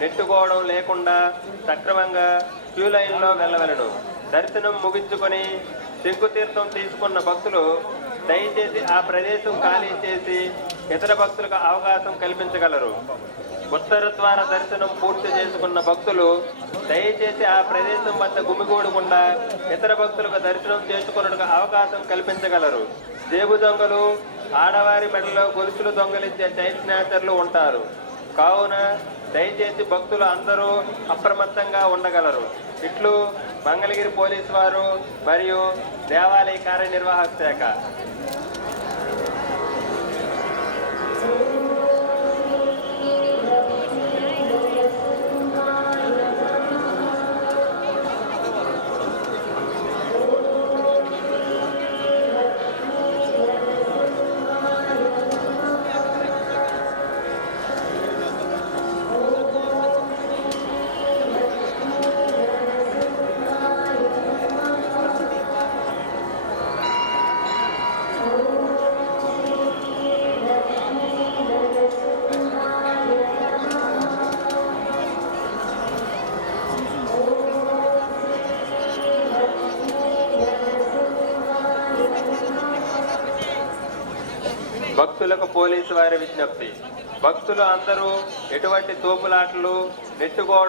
నెట్టుకోవడం లేకుండా సక్రమంగా క్యూ లైన్లో వెళ్ళవలను. దర్శనం ముగించుకొని శంకుతీర్థం తీసుకున్న భక్తులు దయచేసి ఆ ప్రదేశం ఖాళీ చేసి ఇతర భక్తులకు అవకాశం కల్పించగలరు. ఉత్తర ద్వార దర్శనం పూర్తి చేసుకున్న భక్తులు దయచేసి ఆ ప్రదేశం వద్ద గుమిగూడకుండా ఇతర భక్తులకు దర్శనం చేసుకున్నట్టుకు అవకాశం కల్పించగలరు. జేబు దొంగలు ఆడవారి మెడలో గొలుసులు దొంగలించే చైన్ స్నాచర్లు ఉంటారు. కావున దయచేసి భక్తులు అందరూ అప్రమత్తంగా ఉండగలరు. ఇట్లు మంగళగిరి పోలీసు వారు మరియు దేవాలయ కార్యనిర్వాహక శాఖ. భక్తులకు పోలీసు వారి విజ్ఞప్తి. భక్తులు అందరూ ఎటువంటి తోపులాటలు నెట్టుకోవడం